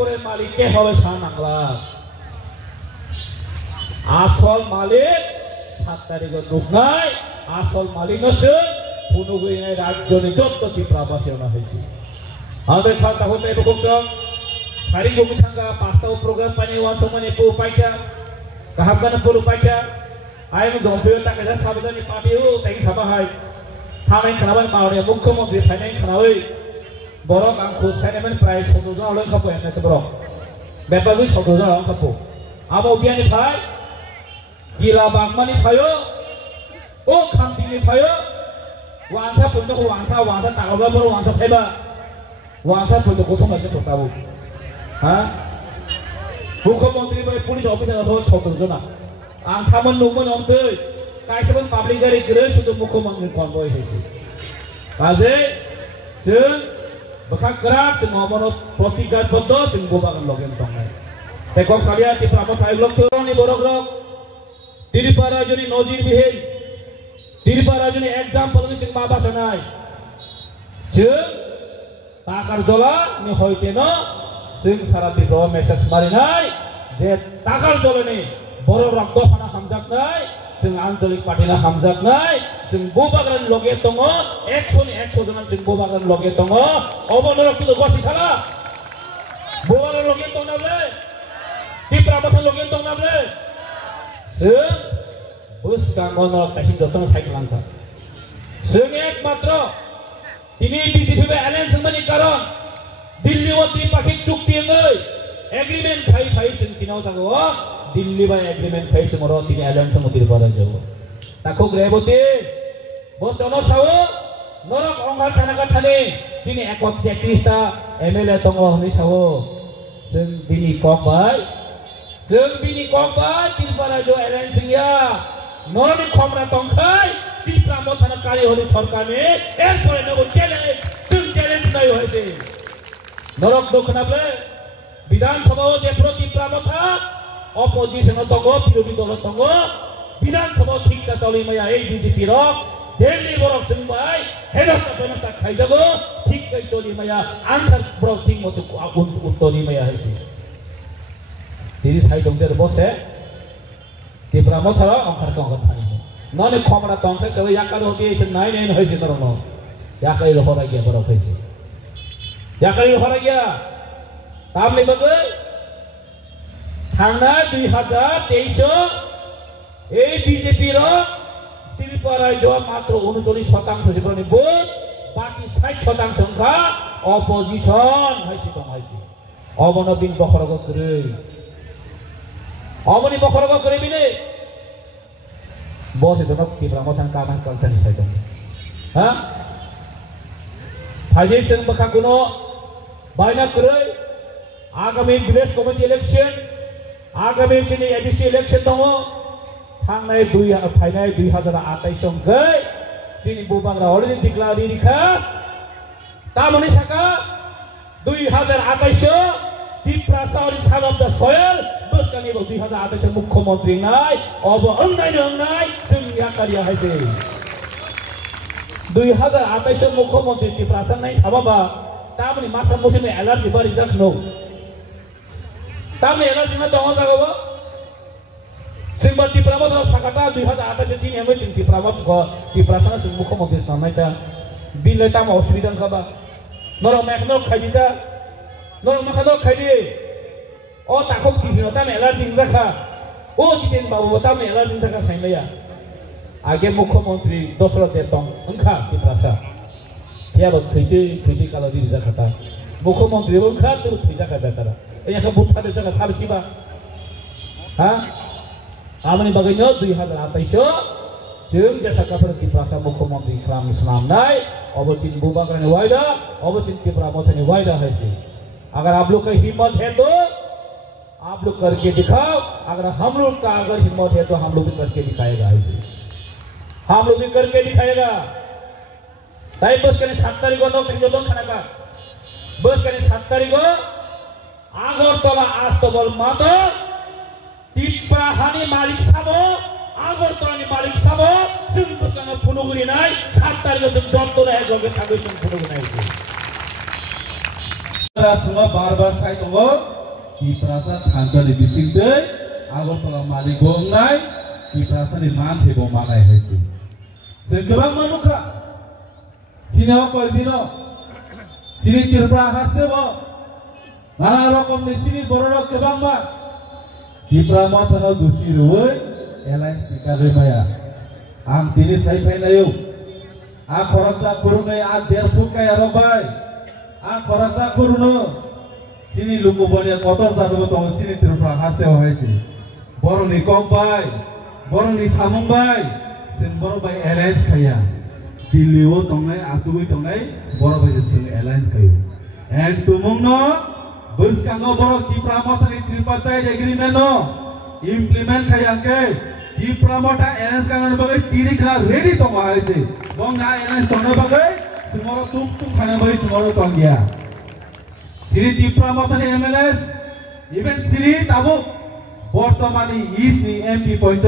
ত্রিপুরের মালিক কে হবে সানাংলা আসল মালিক 7 তারিখে নুকনাই আসল মালিক হচ্ছে পুনগুইনের রাজ্যনি যত ত্রিপুরাবাসী ওনা হয়েছে আমাদের খাতা হতে এরকম hari go thangga pasta program pani wan somane pu paika kahagana puru paika ayam jompe ta kaja sabdani pabi o tai sabahai thamai khanaban paure mukhyamantri thainai khanawai borok ang khos thainaman pray 17 jon aloi khapo ena te borok bepagui 17 jon aloi khapo abo biani phai gila bagmani phayo o khamtini phayo wansa punto wansa tagabla bor wansa phaiba wansa punto kothom ache totabu Hah? Mukhyamantri bai police officer atho 17 jona ang thamon nungmon omtei kaisabon public gari gere sudu mukhyamantri convoy hoise kaje जों bakak gerak जों ngomono protigat boddo जों bobagan logen tongnai tekok salia ti pramo sailok ni borok rok diripara joni nozir bihei diripara joni example ni जों baba sanai जों takar jola ni hoiteno जों सारा टिप्रो message मारिनाय जे टाकार जलनि बर' रक्त फाना हामजाकनाय जों आन्चलिक पार्टिना हामजाकनाय जों बोबाग्रान लगे दङ 100 नि 100 जन जों बोबाग्रान लगे दङ अबनो रक्त गसि साला बोबाग्रान लगे दङ नाबले टिप्रा बाथान लगे दङ नाबले जों बुस गांगन कासिन जतन साइकलांका जों एकमात्र तिनि बीजेपी बे एलायंस मानि कारण दिल्ली वो त्रिपाक्षिक चुक्ति एग्रीमेंट खाई जों तिनाव जागो दिल्ली बा एग्रीमेंट खाई समरो तिनि एलायंस मतिर बारा जागो ताखौ ग्रेबती बो जनो सावो नरक अंगार थानागा थानि जिनि 31 ता एमएलए दङ हनि सावो जों बिनि ककबाय तिरपारा जो एलायंस या नरनि खमरा तंखाय तिरपा मथाना कारि हनि सरकारनि एरपरे नगो चैलेंज नाय होइसे नरक दखनाब्ले विधानसभा जे प्रतिप्रा मथा अपोजिशन दङ विरोधी दल दङ विधानसभा ठीकका चलिमया ए बीजेपी र दिल्ली बरक जोंबाय हेडस्टा पेनस्टा खाइजागो ठीककै चलिमया आन्सार ब्रक ठीक मतो उत्तरिमया हैसि तिरि साइ दंदेर बसे तिप्रा मथा अंखार कंग थानि नने खमरा तंखे चले याकारो होते नाइ नाइ हैसि तरनो याकै रहरा गया बरक हैसि याकरी हरा गया तामले बगे थांना 2023 ए बीजेपी रो त्रिपुरा जो मात्र 39% जिबरनि भोट बाकी 60% संख्या अपोजिशन हाइसि दं हाइसि अबनो बिन बखरगो करे अबनि बखरगो करे बिने बसे जन त्रिपुरा मथान कामान कल्चरनि साइड हा फाइदे जों बखाकुनो बायना करे आगामी विलेज कमिटी इलेक्शन आगामी जोंनि एबीसी इलेक्शन दङ थांनाय फाइनाय 2028 गै जोंनि बोबाग्रा अलरेडि डिक्लार रिखा तामनि साका 2028 त्रिपुरा साउथ सान अफ द सयल बसकानि 2028 मुख्यमंत्री नाय अब अंनाय जों याकारिया हाइसे 2028 मुख्यमंत्री त्रिपुरा साननाय साबाबा तामनि मासा मोसिमे एलार्जी बारि जाखनो तामनि एलार्जी मा दङ जागोबो जों त्रिपुरा मथ साकाटा 2028 जिनि हम जों त्रिपुरा मथ त्रिपुरा साना जों मुख्यमंत्री साननायता बिले ताम असुबिदा खाबा नरम मेखनो खाइदिता नरम मेखनो खाइदि ओ ताखौ गिबिनो ताम एलार्जी जाखा ओ जितेन बाबु ताम एलार्जी जाखा साइनलाया आगे मुख्यमंत्री दशरथ देवतम अंखा त्रिपुरा याबो थैदे काला दिरि जाखाता मुख्यमंत्री अंखा तो थैजाखा जातारा एखा बुथादे जाखा साबसिबा हा आमनि बागैनो 2028 जों जेसाकाफोर त्रिपुरा मुख्यमंत्री खालामनो साननाय अबचिन बुबाग्रानि वायदा अबचिन त्रिपुरा मथानि वायदा हैसे अगर आप लोग का हिम्मत है तो आप लोग करके दिखाओ अगर हम लोग का अगर हिम्मत है तो हम लोग भी करके दिखाएगा ऐसे हम लोग भी करके दिखाएगा ताई बस कने 7 तारिख को जोदन खानाका बस कने 7 तारिख को आगरतला आस्तबल मातो त्रिपुरा हानि मालिक साबो आगरतलानि मालिक साबो जों बस कने फुनुगुरि नाय 7 तारिख जों जत्तरा एक लगे थागै जों फुनुगुरि नाय semua barbar saya tunggu di perasa tanpa di bising deh agar kalau malik bongai di perasa di man hebo manai hesi segera manuka sini apa dino sini tirpa hasse bo nana rokom di sini borok kebang ma di prama tanah dusi ruwet airlines dikari maya am tini saya pengen ayo a khorasa kurunai a derfut kaya robai a khorasa kuruno sini luku bania kotor satu tong sini tirpa hasse ho hesi borong ni kombai borong ni samung bai sen borong bai airlines kaya diliwo tongai asui tongai borong bai sen airlines kaya and tumung no bus kango borong di pramota ni tripartite agreement no implement kaya ke di pramota airlines kango bagai tiri kena ready tonga haise bong na airlines tonga bagai semua tum kana bai semua tongya sini di pramota ni MLS even sini tabu বর্তমানে ইসনি MP point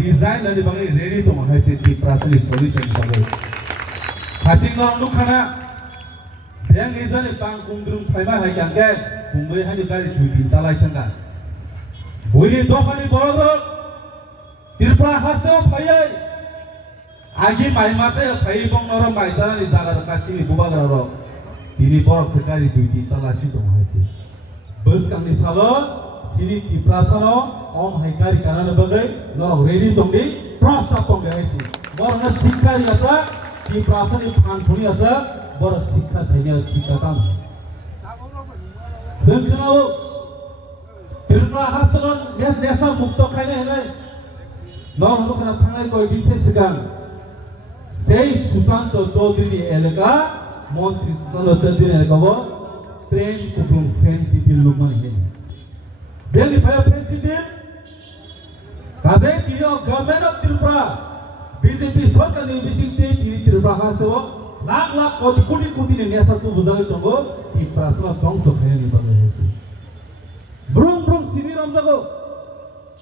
resign নানি বাংলি ready তো মহাইছে টি প্রাসনি solution পাবে হাজিং নরনু খানা ব্যাং রিজানে বাং কুমদ্রুম Faima high কাঙ্গে Mumbai হানি গাড়ি দুই তিন তালাই থাকা বইলি দফানি বড় তিরপা হাসে ফাইয়াই আগে মাই মাসে ফাই বং নর মাইজানি জাগার কাছিনি বুবাগার তিনি বড় গাড়ি দুই তিন তালা সি তো মহাইছে বস কাংনি সালো sini di prasano om haikari karena bagai norong ready tongdi prasap tongdi haisi borna sikha asa di prasani phanthuni asa bor sikha saini sikha tam sengkhnao tirna hasalon desa mukto khaine henai norong lokana thangai koi dinse sigang sei Susanto Chaudhary elaka মন্ত্রী Susanto Chaudhary elaka bo train kuplung fancy bil lukman hen Beli payah pensi din, kadai kini government of Tripura, BJP सरकार ni bising te kini Tripura hasewo, lakh koti ni niasa tu buzai tunggu, di prasana tongso kaya ni bagai hesi. Brung sini ramjago,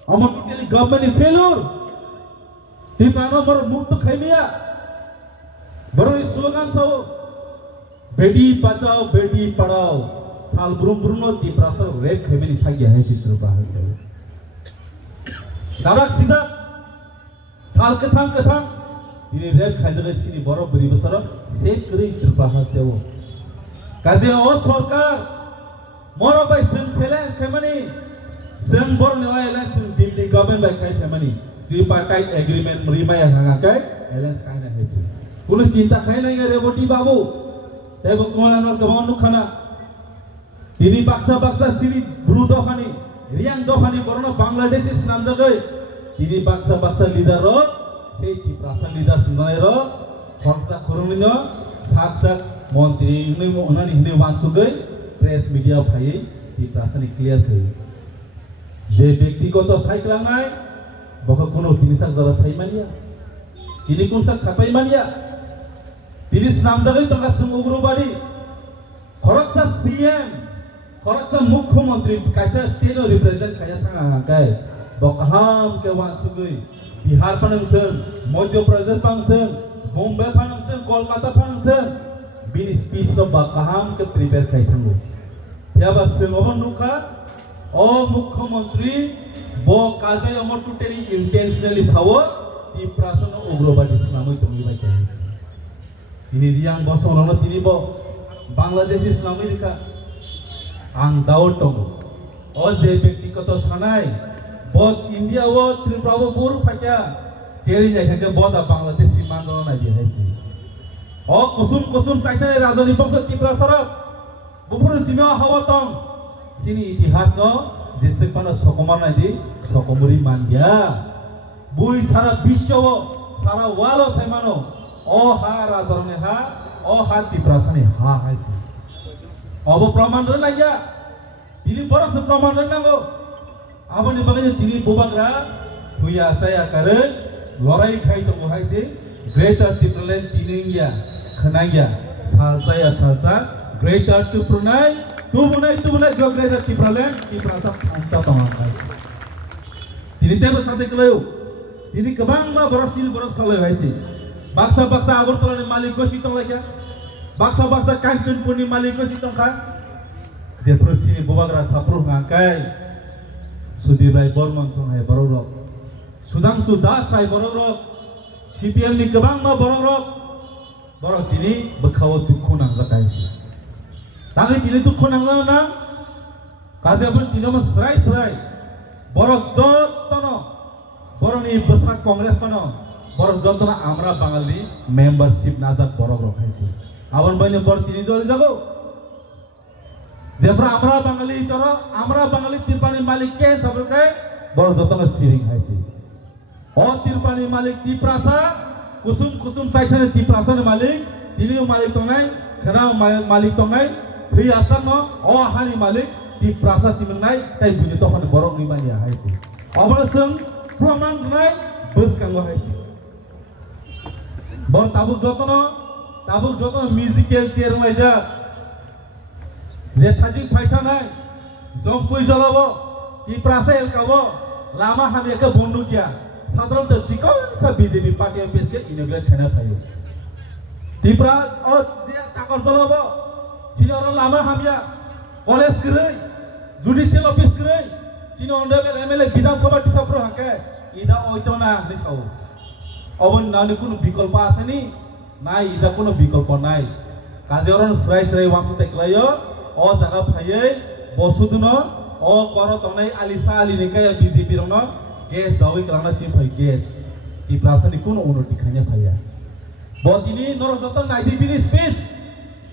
amat kali government ni failure, di prano baru mukto kaya miya, baru slogan sawo, bedi bachao, bedi padao. साल ब्रुम ती Prashar rape खेमेनी थागिया है sister बाहर से दाराक सीधा साल कथांग ini rape खाजगे सिनी बरो बरी बसर सेव करी तिर बाहर से वो काजे ओ सरकार मोरो बाय सें सेलेंस खेमेनी सें बर नेवा एलेंस दिल्ली गवर्नमेंट बाय खाय खेमेनी ट्रिपार्टाइट एग्रीमेंट रिमाय हांगा काय एलेंस काय ना हेसे कुनो चिंता खाय नाही रे बोटी बाबू तेबो कोलानर गमनु खाना ini baksa sini buru dohani, riang dohani korona Bangladesh Islam jagai. Ini baksa leader ro, sei ti prasa leader sunai ro, khorsa korunnya, sak menteri ini onani ini wansugai, press media bhai ti prasa ni clear kai. Je ব্যক্তিগত psych লাঙাই, বক কোনো তিনিসাক জরা সাই মানিয়া. ini kunsak sapai mania. Ini Islam jagai tongka sumugrubadi. Khorsa CM Koroksa मुख्यमंत्री कैसे state represent kaya tanga kai bokham ke wansugui Bihar panangtheng Madhya Pradesh panangtheng Bombay panangtheng Kolkata panangtheng bini speech so bokham ke prepare kai thangu yaba semobon nuka o मुख्यमंत्री bo kazai amor totally intentionally sawo ti prasana ugrobadi islamoi tongi bai kai ini riang bosolono tini bo Bangladesh islamoi rika ang daud tongo o je ব্যক্তিগত sanai bot India wo Tripura wo buru phakya cheri jai khake bot a Bangladesh simando na di haisi o kusun paitane rajani bangsa Tripura sarap bupur jimeo hawa tong sini itihas no jese pana sokomana di sokomuri mandia bui sara bisho sara walo saimano o ha rajarone ha o ha Tripura sani ha haisi अब प्रमाण रनाया ini boros प्रमाण रनांगो aboni bagainya tini bobakra huya saya kare lorai khai to haise greater Tripura tiningia khanaya salsa greater Tripura tu bunai jo greater Tripura sa anta tamangai tini tebe sate kelayo tini kebang ma boros salai haise baksa agartala ni malik gosi tong lagya baksa kanchanpur ni malik gosi tong kha जेफोर सिनि बुबाग्रा साफ्रुम हांकाय सुदिराय बर्मन संहाय बर'रक सुदांसु दास हाय बर'रक CPM नि गोबां मा बर'रक बर' दिनै बोखाव दुखु नांजाखायसै दागै दिनै दुखु नांजाना गाजेबोल दिनै मा स्राय बर' जतनो बर'नि बोसा कांग्रेस मानो बर' जतनो आमरा बाङालि मेम्बारशिप नाजाक बर'रक हायसै आबन बायनो बर दिनै जलि जागो जेब्रा आमरा बाङालि तिरपानि मालिक के सबके बर जतनो सिरिं हायसै ओ तिरपानि मालिक तिप्रासा कुसुम साइथानि तिप्रासानि मालिक दिनै मालिक तंनाय खना मालिक तंनाय फ्रि आसाम ओ हानि मालिक तिप्रासा तिमनाय ताइ बुनि तफानि बर'क निमानिया हायसै अबल जों प्रमाण नाय बसकांगो हायसै बर ताबुक जतनो म्यूजिकल चेयर माइजा जे थाजिं फाइथानाय जम्पुइ जलाबो तिप्रासा एलकाबो लामा हामियाके बन्धु गया साधारणतः चिकन सा बीजेपी पार्टी ऑफिस के इनॉग्रेट खाना फायो तिप्रा और जे ताकर जलाबो सिनोर लामा हामिया कॉलेज गरै जुडिशियल ऑफिस गरै सिनो अंडर एमएलए विधानसभा टिसाफ्रो हाके इदा ओइतोना निसाव अबन नानि कुनु विकल्प आसेनी नाय इदा कुनु विकल्प नाय काजिरन स्राय वांसु तेक्लायो ओ जागा फायै बसुदुनो ओ कर तनाय आलिसा आलिनिकाय बीजेपी रनो गेस दावै क्लाना सिम फाय गेस तिप्रासानि कुनु उन्नति खाने फाया बदिनि नर जतन नाइदि बिनि स्पेस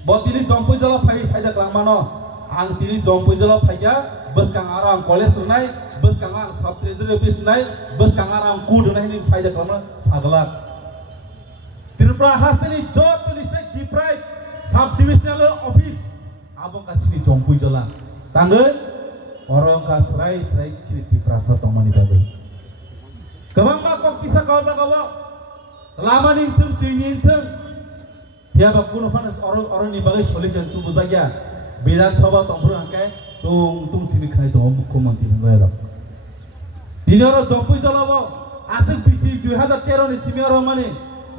बदिनि जम्पुइ जला फाय साइदा क्लामानो आं तिनि जम्पुइ जला फाया बसकां आरां कॉलेज रनाय बसकां आं सब ट्रेजरी ऑफिस नाय बसकां आरां कुड नायनि साइदा क्लामा सागला त्रिपुरा हासनि जतनि से डिप्राइव सब डिविजनल ऑफिस आबो कासिनि जम्पुइ जला तांगो अरंका स्राय चिनि तिप्रासा तंमानि बागै गोबां मा कम पिसा गावजागावा लामानि थों दैनि थों याबा कुनु फान अरनि बागै सल्युशन तु बुजागिया विधानसभा तंफ्रु हांके तुम सिनि खाय दो मुख्यमंत्री हंगायला दिनर जम्पुइ जलाबो आसे बिसि 2013 नि सिमियर माने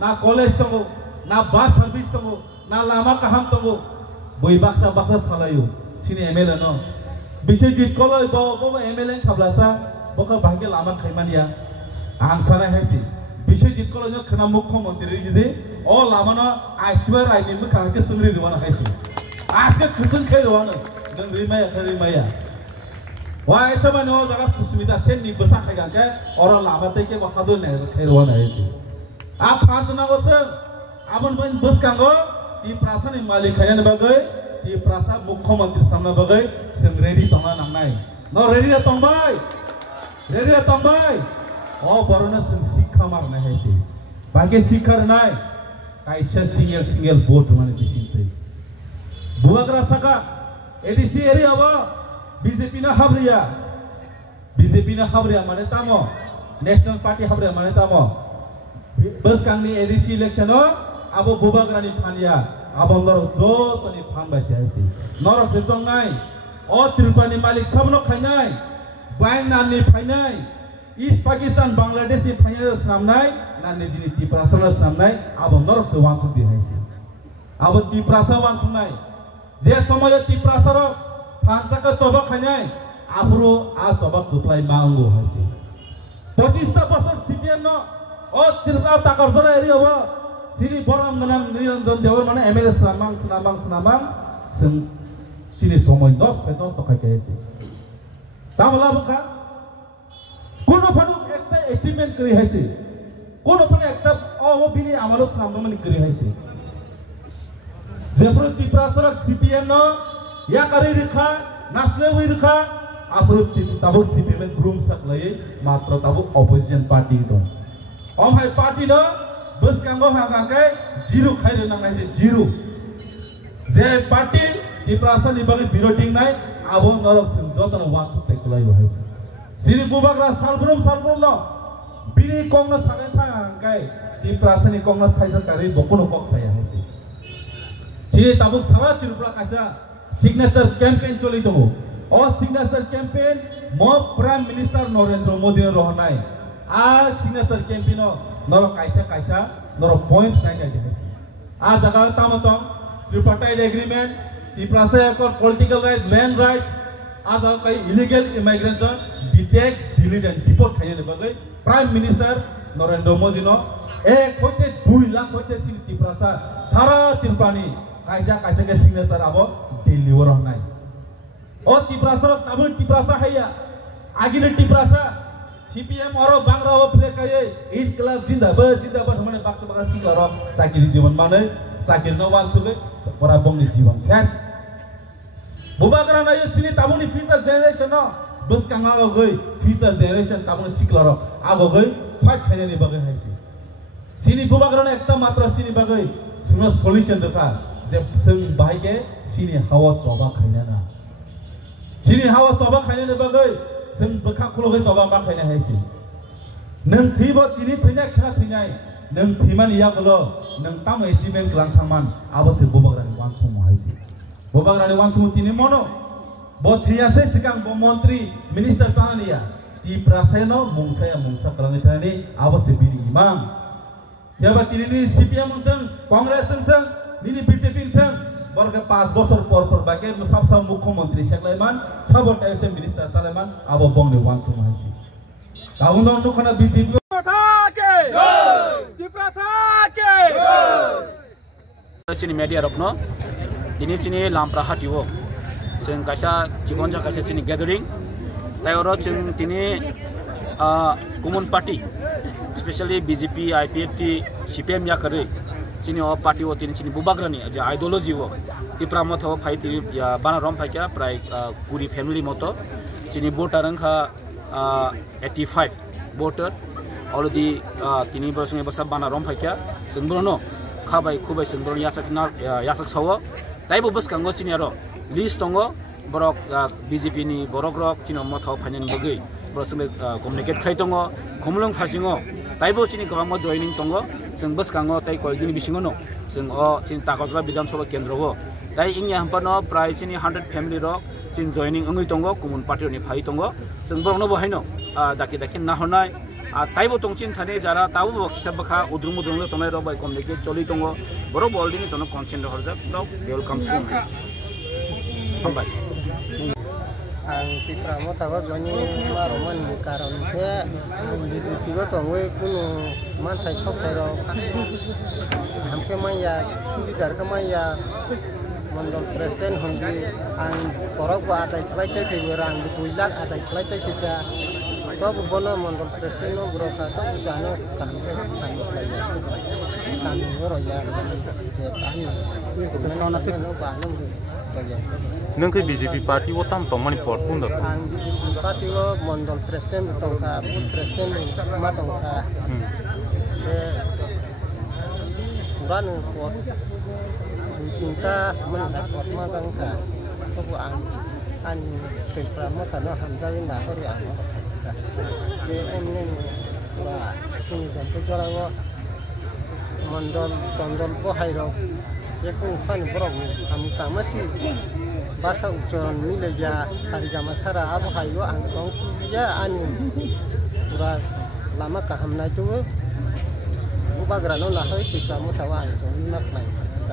ना कॉलेज तंगो ना बस सर्विस तंगो ना लामा काहाम तंगो बै बाक्सा सालायो सिनि एमएलए न बिश्वजित कलय बो एमएलए खाब्लासा बका भाग्य लामा खायमानिया आं सानाय हायसि बिश्वजित कलय खना मुख्यमंत्री जिदि ओ लामानो आइसबार आइनि मखांके सोंरि रवाना हायसि आजके खुसन खेरवानो नों रिमाया वाय चमानो जागा सुस्मिता सेननि बसा खायगाके और लामा तैके बखादो ने खेरवाना हायसि आ फाजनागोसो आबन बन बसकांगो इ प्रासानि मालिक खायनानि बागै इ प्रासा मुख्यमंत्री सामना बागै जों रेडी तंना नांनाय न रेडी तंबाय ओ बरनो जों शिक्षा मारनाय हायसि बागे शिक्षा नाय कायसा सिंगल वोट माने बिसिंतै बुवाग्रा साका एडीसी एरिया बा बीजेपी ना हाब्रिया माने तामो नेशनल पार्टी हाब्रिया माने तामो बसकांनि एडीसी इलेक्शन आबो बुवाग्रानि फानिया आबो नर जतनि फान बायसे हायसि नर से संनाय ओ त्रिपुरानि मालिक सबनो खायनाय बायनानि फायनाय ईस्ट पाकिस्तान बांग्लादेश नि फाइनाल सामनाय ना निजिनि तिप्रासा सामनाय आबो नर से वांसु दि हायसि आबो तिप्रासा वांसुनाय जे समय तिप्रासा र फानसाका चबा खायनाय आफरो आ चबा दुप्लाय मांगो हायसि 25 बছর सीपीएम न ओ त्रिपुरा ताकरजरा एरिया व सिनि बरम गनां निरंजन देवर माने एमएलए सामां जों सिनि समय 10 तखाय हायसि तामला बका कोनो फानु एकटा अचिवमेंट करि हायसि कोनो फानु एकटा ओ बिनि आमारो सामदमनि करि हायसि जेफोर तिप्रासरक सीपीएम न या करि रिखा नासले बै रिखा आफरो ताबो सीपीएम ग्रुम सकलायै मात्र ताबो अपोजिशन पार्टी दं ओमहाय पार्टी न बसकांगो हागाके जिरो खायरे नांनायसे जिरो जे पार्टी तिप्रासनि बागै बिरोधिं नाय आबो नरक जों जतन वाचु तेकलायो हायसि सिनि बुबाग्रा सालब्रुम न बिनि कांग्रेस साने थांगाय तिप्रासनि कांग्रेस थाइसा कारि बकुनो कक साया हायसि सिनि ताबुक सारा त्रिपुरा कासा सिग्नेचर कैंपेन चलि दङ ओ सिग्नेचर कैंपेन म प्राइम मिनिस्टर नरेंद्र मोदी रहनाय आ सिग्नेचर कैंपेन नर कायसा नर पॉइंट्स नाय हायसि आ जगा तामतम ट्रिपार्टाइट agreement Tiprasa ekor political rights, land rights, asal kai illegal immigration detect, delete and deport kaya bagai Prime Minister Narendra Modi no hoite 2 lakh hoite sini Tiprasa sara Tirpani kaisa ke signature abo deliver honai. Oh Tiprasa tabun Tiprasa haya agile Tiprasa CPM oro bangra o play kaya Inkilab Zindabad hamane baksa baksa siklar sakiri jiban mane sakir no wan suge para bongni jiban ses. Bubagra na sini tabuni future generation no bus kanga goi future generation tabuni siklaro abo goi fight khane ni bagai haisi sini bubagra na ekta matra sini bagai suno solution dekha je sing bai ke sini hawa choba khane na sini hawa choba khane ni bagai sing bekha khulo ge choba ma khane haisi nang thibo tini thina khana thinai nang thimani ya golo nang tam achievement klang thangman abo se bubagra ni wan sum haisi Bubagra ni wan sumutini mono, bot hiase sikang bo menteri minister tanania di praseno mungsa kerana tani awas sebili imam. Jabat ini CPM untang, Kongres untang, ini BJP untang, berke 5 bosor por bagai musab mukho menteri Sheklaiman, sabot ayam minister Taleman, abo bong ni wan sumahisi. Tahun tahun tu kena BJP. Di prasake. Sini media rokno. Ini sini lampra hatiwo, sing kaisa jikonja kaisa sini gathering, tayoro sing tini common party, especially BJP, IPFT, CPM ya kare, sini o party wo tini sini bubagra ni, aja ideology wo, ti pramot ho phai tini ya bana rom phai kya, pray puri family moto, sini voter angka 85 voter, already tini bersungai besar bana rom phai kya, sembrono, khabai kubai sembrono yasak sawo. Taibo bus kanggo sini aro list tongo borok BJP ni borok rok tino mothau phanen bogai borok sumbe communicate khai tongo khomlong phasingo taibo sini kabang mo joining tongo sing bus kango tai koi dini bisingo no sing o sini takotla bidhan sabha kendra go tai ingya hampano prai sini 100 family rok sini joining ngui tongo common party ni phai tongo sing borok no bohaino daki na honai taibo tongchin thane jara tabu sabakha udrum tonai ro bai communicate choli tongo borok bolding jono consent horja no welcome soon bye ang Tipramo tawa joni maroman karon ke BJP go tongwe kuno man thai khok thai hamke maya leader ka maya mandal president hondi ang borok ba atai klai tai ke rang bituilak atai klai tai ke to bono mandal president no gro ka to usano kan ke kan ngoro ya je tan no na se no ba no nang ke BJP party wo tam tong mani por pun da ang BJP party wo mandal president tong ka president ma tong ka uran ko kita mendapat ma tong ka to ang Tipramo tano hamza na ko ya ke enne wa sini sampai jarawa mandal ko hairo ekung fan borok kami sama sih bahasa ucapan mile ya hari jama sara abu hayo angkong ya anu pura lama kaham na itu bubagra no lah hoy Tipramo tawa angkong nak lain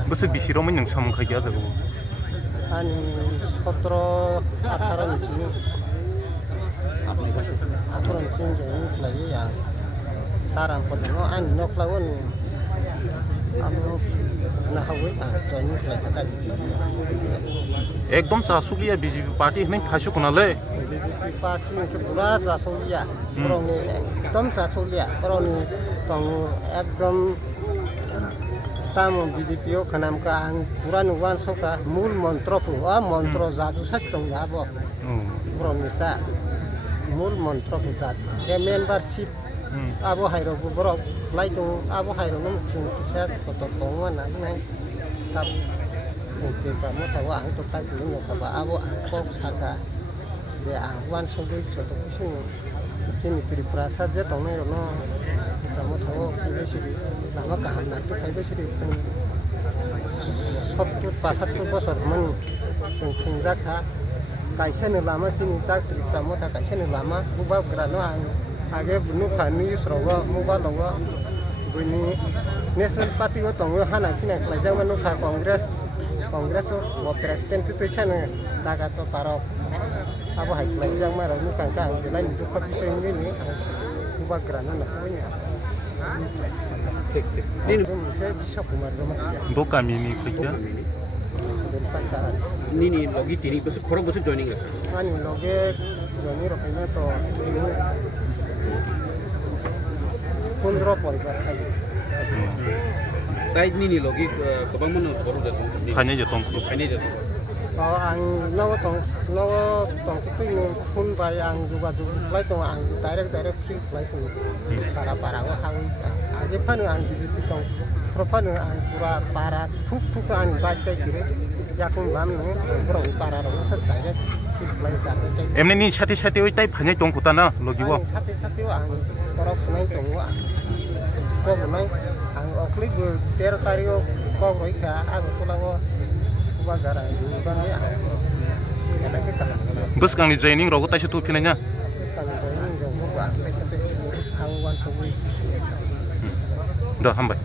bese bisiro men yang sam khaya da anu 17-18 ni sini aturan sini jadi lagi ya sarang potong an nok lawan anu nah hawe join lagi tadi एकदम सासुलिया BJP party हमें फाशु कुनाले BJP party itu pura sasolia orang ni एकदम sasolia orang ni tong एकदम tamu BJP o kanam ka ang pura nuwan soka mul montro pu montro jadu sastong abo orang ni ta mul montro pu jadu ke membership abo hairo pu borok lai tu abo hairo num chung set kotor kongan nai tap Tipramo tawa ang total tuno kaba abo ang pok saka de ang wan sogi soto kusin kini Tiprasa je tonai no Tipramo tawa besiri nama kaham na tu kai besiri satu pasat tu bosor man sing rakha kaisa ne lama sini tak Tipramo ta kaisa ne lama buba grano ang age bunu khani srowa muba lowa buni national party go tongo hana kina klaja manu kha congress Kongres o presiden itu sana dagat o parok apa hai yang marah nu kangkang lain itu kopi ini ubah gerana nak punya ini bisa kumar rumah Bo kami ni kerja. Ini logi tini besok korang besok joining lah. Ani loge joining roknya to ini 15 pon kai. Tai ini logi kebang mana baru datang. Hanya jatuh. Hanya jatuh. Kalau ang nawa tong itu pun bayang juga lai tong ang direct feel lai tong para wa hang aje pan ang di tong propan ang pura para thuk ang baik kai kire yakung bam ne grong para ro sa direct feel lai ta Emne ni sate oi tai hanya tong kuta na logi wo. sate wa ang korok sunai tong wa ko bunai ang okli go 13 tario ko roi ka ang tulango bagara bang ya ada kita Bus kang ni joining rogo tai setu pinanya. sekarang ini jauh gua sampai awan subuh Dah hambai.